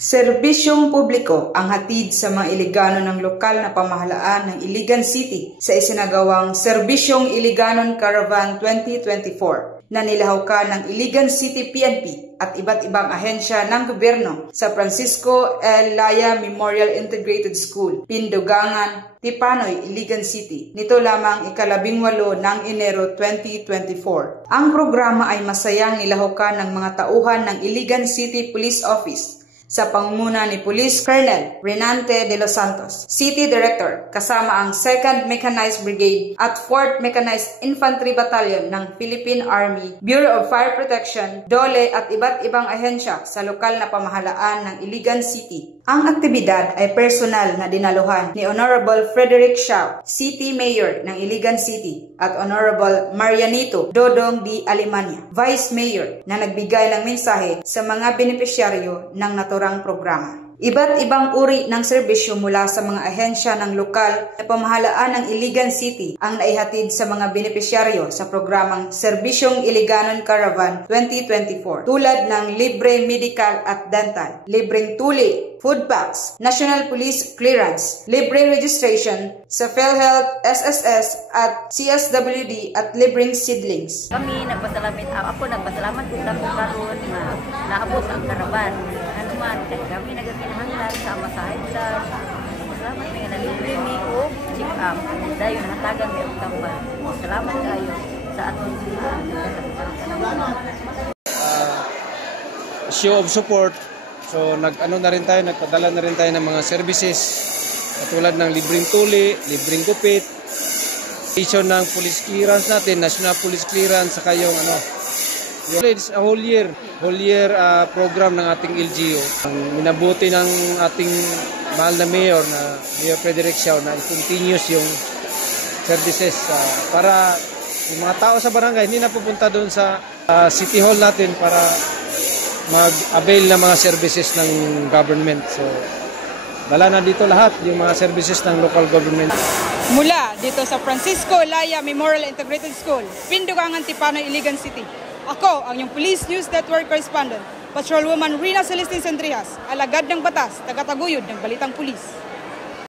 Serbisyong publiko ang hatid sa mga Iliganon ng lokal na pamahalaan ng Iligan City sa isinagawang Serbisyong Iliganon Caravan 2024 na nilahawkan ng Iligan City PNP at iba't ibang ahensya ng gobyerno sa Francisco L. Laya Memorial Integrated School, Pindugangan, Tipanoy, Iligan City. Nito lamang ika-18 ng Enero 2024. Ang programa ay masayang nilahawkan ng mga tauhan ng Iligan City Police Office sa pangunguna ni Police Colonel Renante de los Santos, City Director, kasama ang 2nd Mechanized Brigade at 4th Mechanized Infantry Battalion ng Philippine Army, Bureau of Fire Protection, DOLE at iba't ibang ahensya sa lokal na pamahalaan ng Iligan City. Ang aktibidad ay personal na dinaluhan ni Honorable Frederick Shaw, City Mayor ng Iligan City, at Honorable Marianito Dodong D. Alemania, Vice Mayor, na nagbigay ng mensahe sa mga benepisyaryo ng naturang programa. Iba't ibang uri ng serbisyo mula sa mga ahensya ng lokal na pamahalaan ng Iligan City ang naihatid sa mga benepisyaryo sa programang Serbisyong Iliganon Caravan 2024 tulad ng libre medical at dental, libreng tuli, food packs, National Police Clearance, libre registration sa PhilHealth, SSS at CSWD at libreng seedlings. Kami ako nagpasalamat kung kami karon na naabot ang karavan. Kaya kami nagpinahanglan sa masahe sa salamat nga nalibre mi o check up dayon hatagan mi og tambal. Salamat kayo sa aton show of support. So nagpadala na rin tayo ng mga services katulad ng libreng tuli, libreng gupit, issue ng police clearance natin, national police clearance, saka yung it's a whole year program ng ating LGU. Ang minabuti ng ating mahal na Mayor Frederick Shaw na i-continuous yung services para yung mga tao sa barangay hindi na pupunta doon sa City Hall natin para mag-avail ng mga services ng government. So, dala na dito lahat yung mga services ng local government. Mula dito sa Francisco Laya Memorial Integrated School, Pindugangan, Tipanoy, Iligan City. Ako ang inyong Police News Network Correspondent, Patrolwoman Rina Celestine Centrijas, alagad ng batas, tagataguyod ng Balitang Pulis.